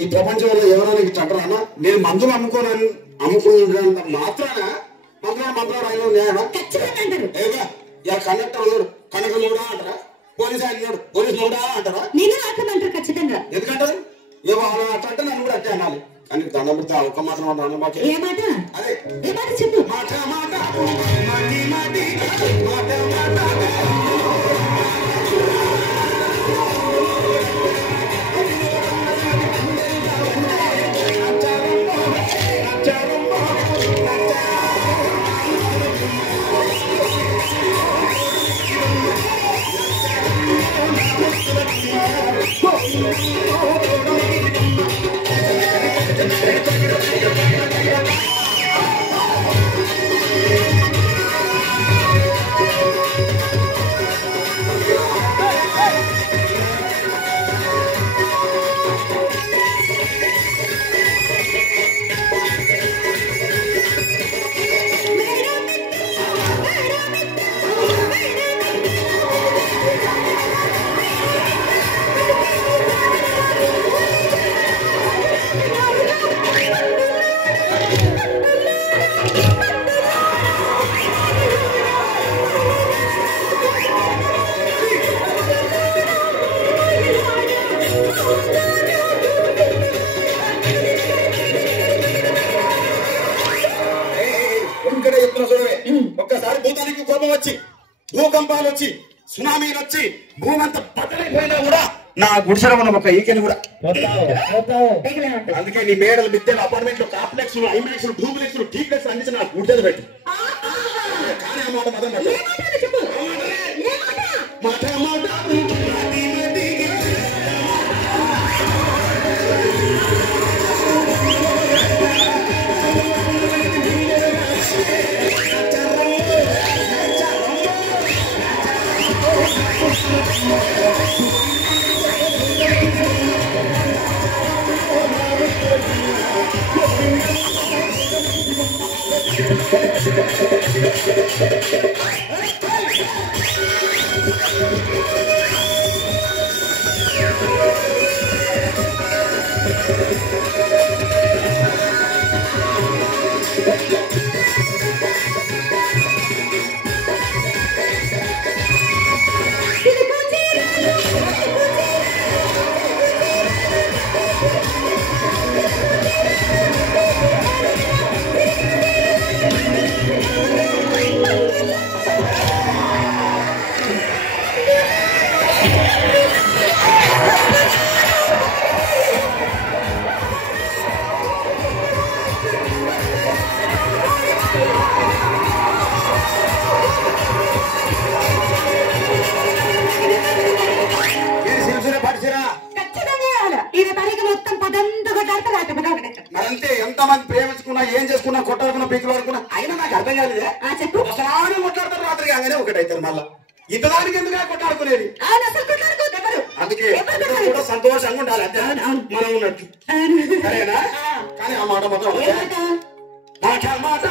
ఈ ప్రపంచంలో ఎవరో నీకు చట్టరానా? నేను మందులు అమ్ముకున్నంత మాత్రాన మందులు న్యాయమా? కండక్టర్ ఉన్నాడు, కండక్టర్ లోడా అంటారా? పోలీసు ఆయన ఉన్నాడు, పోలీసు లోడా అంటారా? అంటారు ఖచ్చితంగా. ఎందుకంటారు? ఏమో అలా అంటే నన్ను కూడా అట్టే అనాలి. కానీ దండం పెడితే ఒక్క మాత్రం అదే చెప్పు. మాట మాట ఒక్కసారి భూతానికి కోపం వచ్చి, భూకంపాలు వచ్చి, సునామీలు వచ్చి, భూమంతా బద్దలైపోయినా కూడా నా గుడిసెల ఉన్న ఒక ఈకెని కూడా అందుకే నీ మేడలు మిద్దెలు అపార్ట్మెంట్లు కాంప్లెక్స్ ఐమాక్స్ డూప్లెక్స్ టీప్లెక్స్ అందించి నా గుడిసెలు పెట్టి కానీ ఆ మాట మదం మరంతే ఎంతమంది ప్రేమించుకున్నా ఏం చేసుకున్నా కొట్టాడుకున్నా పీకులు వాడుకున్నా అయినా నాకు అర్థం కాలేదే ఒకసారి కొట్లాడతారు రాత్రి కాగానే ఒకటైతారు మళ్ళా ఇంతదానికి ఎందుకు కొట్టాడుకునేది అందుకే కూడా సంతోషంగా ఉండాలి అంతే మనం ఉన్నట్టు సరేనా కానీ ఆ మాట మాత్రం మాట మాట